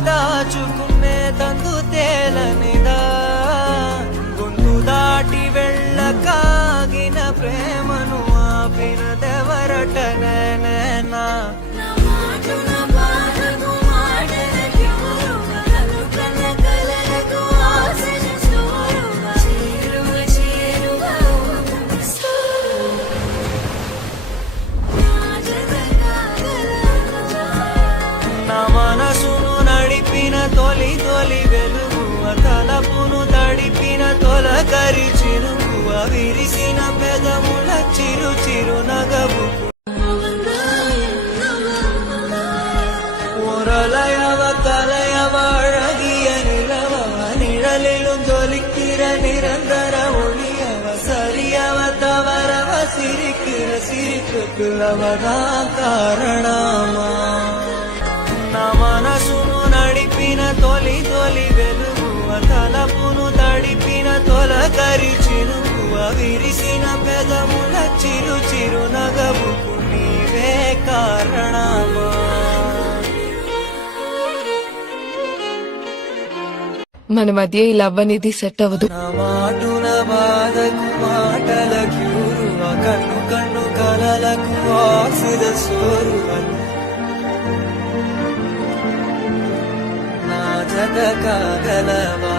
దాచుకునే తందు తేలనిదా గుండు దాటి వెళ్ళకాగిన ప్రేమను ఆపినదెవరట నేనా తొలి తొలి వెలుగువ తలపును తడిపిన తొలకరి చిరుకువ విరిసిన పెదముల చిరు చిరు నగవు ஒரலையவ கலையவ அழகிய நிலவவ நிழலிலும் ஜொலிக்கிற நிரந்தர ஒளியவ சரியவ தவறவ சிரிக்கிற சிரிப்புக்கு அவதான் காரணமா నా మనసును నడిపిన తొలి తొలి వెలుగువ తలపును తడిపిన తొలకరి చిరుకువ విరిసిన పెదముల చిరు చిరు నగవుకు నీవే కారణమా మన మధ్య ఈ లవ్ అనేది సెట్ అవ్వదు. నా మాటున బాధకు మాటల క్యూరువ కన్ను కన్ను కలలకు ఆసుద సోరువ జత కాగలవా